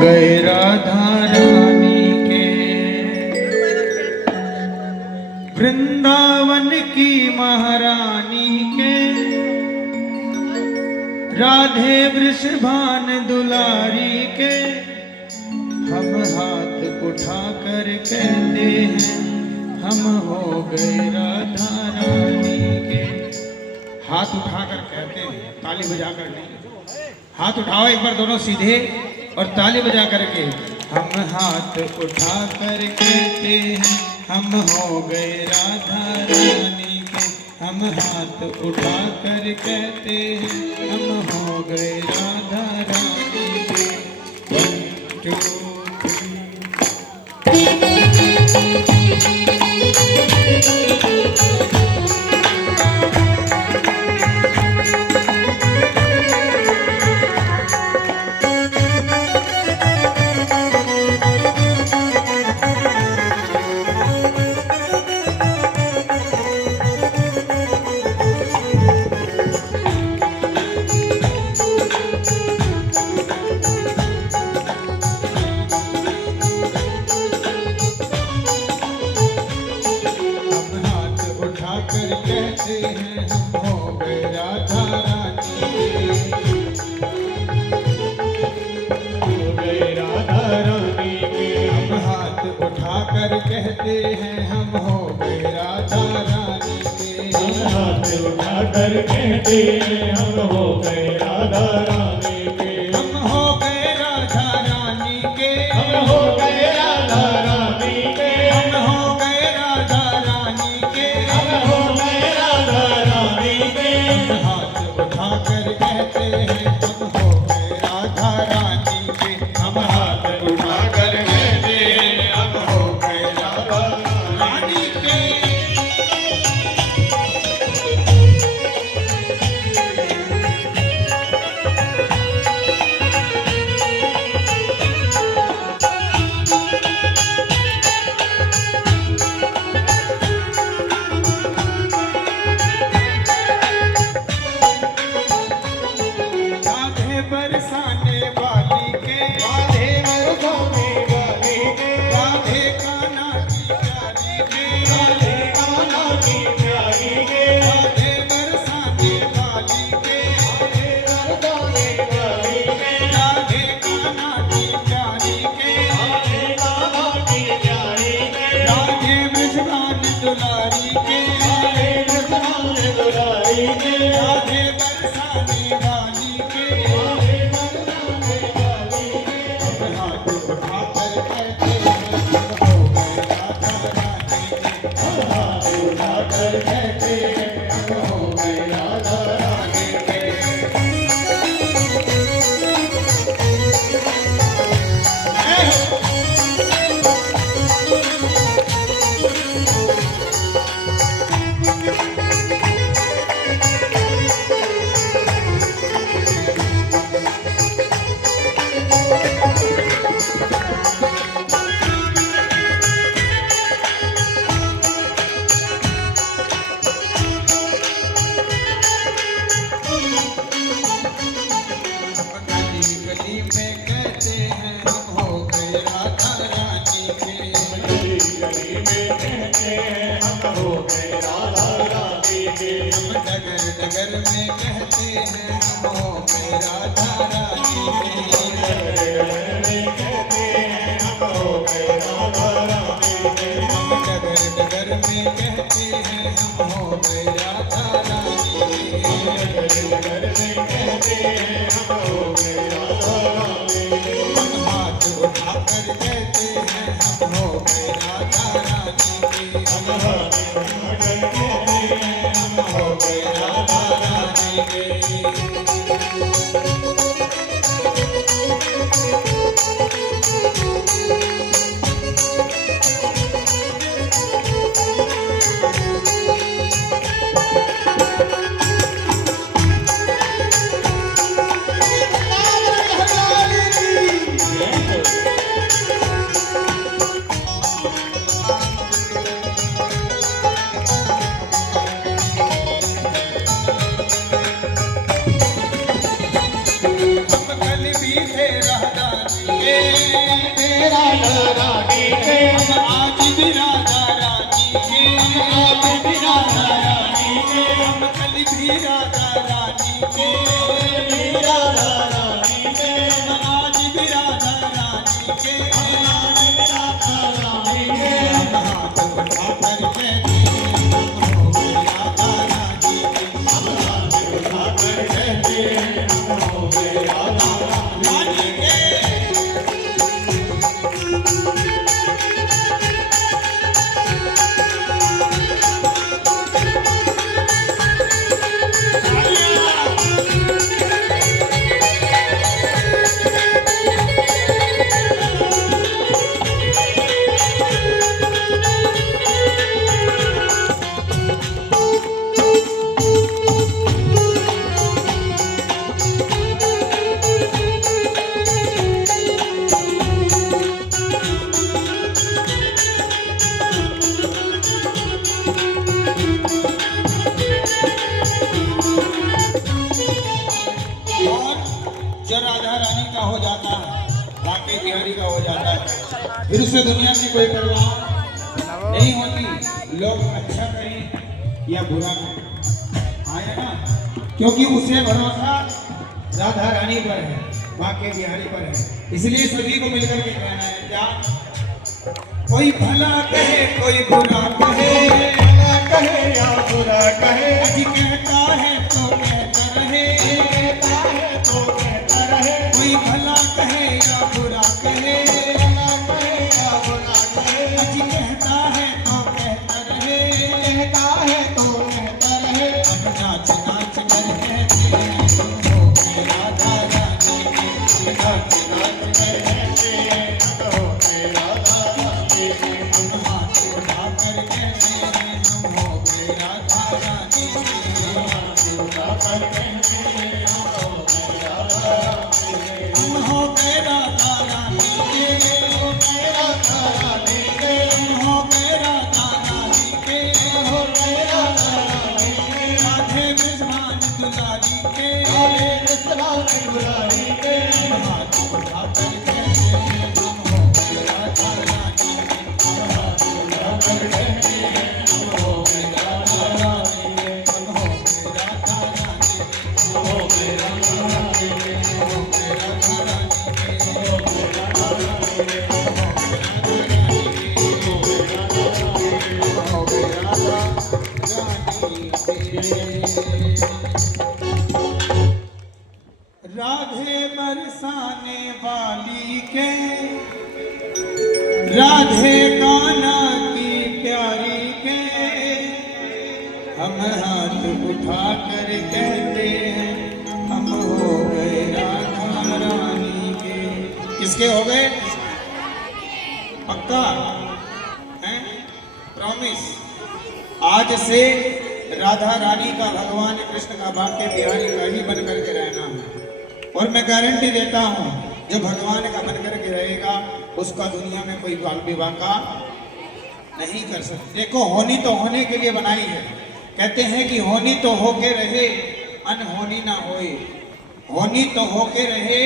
गए राधा रानी के वृंदावन की महारानी के राधे वृषभान दुलारी के हम हाथ उठा कर कहते हैं हम हो गए राधा रानी के। हाथ उठाकर कहते हैं, ताली बजाकर नहीं। हाथ उठाओ एक बार दोनों सीधे और ताली बजा करके। हम हाथ उठा कर कहते हैं हम हो गए राधा रानी के। हम हाथ उठा कर कहते हैं हम हो गए राधा रानी के। 1 2 कहते हैं हम हो गए राधा रानी के। हो गए राधा रानी के। हम हाथ उठा कर कहते हैं हम हो गए राधा रानी के। हम हाथ उठा कर कहते हैं हम हो गए राधा रानी के। हम हो गए राधा रानी के। हम हो गए राधा रानी के। हम हो गए राधा रानी के। हाथ उठा कर कहते हैं हम हो गए राधा रानी के। हम हाथ उठा कर कहते हैं हम हो गए राधा रानी के। बरसाने वाली के राधे बरसाने वाली के राधे कान्हा की प्यारी के राधे कान्हा की प्यारी के राधे बरसाने वाली के राधे बरसाने वाली के राधे कान्हा की प्यारी के राधे कान्हा की प्यारी के राधे वृषभान दुलारी के राधे वृषभान दुलारी के राधे बरसाने वाली के। गली में कहते हैं हम हो गए राधा रानी के। गली में कहते हैं हम हो गए राधा रानी के। हम डगर डगर में कहते हैं हम हो गए राधा रानी के। डगर में कहते हैं हम हो गए राधा रानी के। हम डगर डगर में कहते हैं हम हो गए राधा रानी के। डगर डगर में कहते हैं हम हो गए राधा रानी के। हम हाथ उठा कर कहते हैं हम हो गए राधा रानी के। हम हाथ उठा कर कहते हैं हम हो गए राधा रानी के। राधा रानी के हम आज भी राधा रानी के आज भी राधा रानी के हम कल भी राधा रानी के राधा रानी के हम आज भी राधा रानी के आज भी राधा रानी के हम हाथ उठा कर कहते हैं हम हो गए राधा रानी के हम हाथ उठा कर कहते हैं हम हो गए राधा रानी के जो राधा रानी का हो जाता है, बाकी बिहारी का हो जाता है, फिर उससे दुनिया में कोई परवाह नहीं होती। लोग अच्छा करें या बुरा करें, आया ना, क्योंकि उसे भरोसा राधा रानी पर है, बाकी बिहारी पर है। इसलिए सभी को मिलकर के कहना है क्या, कोई भला कहे कोई बुरा कहे, भला कहे या बुरा कहे, आज कहता है तो कहता रहे, कहता है तो कहता रहे। कोई भला कहे या बुरा कहे, भला कहे या बुरा कहे, आज कहता है तो कहता रहे, कहता है तो कहता रहे। अब नाच नाच कर कहते हैं तुम हो गए राधा रानी के, नाच नाच कर कहते हैं तुम हो गए राधा रानी के, हम हाथ उठा कर कहते हैं हम हो गए राधा रानी के, हाथ उठा कर कहते हैं हम हो गए राधा रानी के, हम हो गए राधा रानी के, हो गए राधा रानी के, हम हो गए राधा रानी के, हो गए राधा रानी के, राधे विश्वान दुलारी के, राधे विश्वान दुलारी के, हम हाथ उठा कर कहते हैं हम हो गए राधा रानी के, हम हाथ उठा कर कहते हैं हम हो गए राधा रानी के, हम हो गए राधा रानी के, हम हो गए राधा रानी के, हम हो गए राधा रानी के, हम हो गए राधा रानी के, हम हो गए राधा रानी के, हम हो गए राधा रानी के। राधे बरसाने वाली के, राधे कान्हा की प्यारी के, हम हाथ उठा कर कहते हैं हम हो गए राधा रानी के। किसके हो गए? पक्का है? प्रॉमिस? आज से राधा रानी का, भगवान कृष्ण का, बाके बिहारी का ही बन करके रहना है। और मैं गारंटी देता हूँ जो भगवान का बन करके रहेगा उसका दुनिया में कोई बाल विवाह का नहीं कर सकते। देखो, होनी तो होने के लिए बनाई है। कहते हैं कि होनी तो होके रहे, अनहोनी ना होए। होनी तो होके रहे,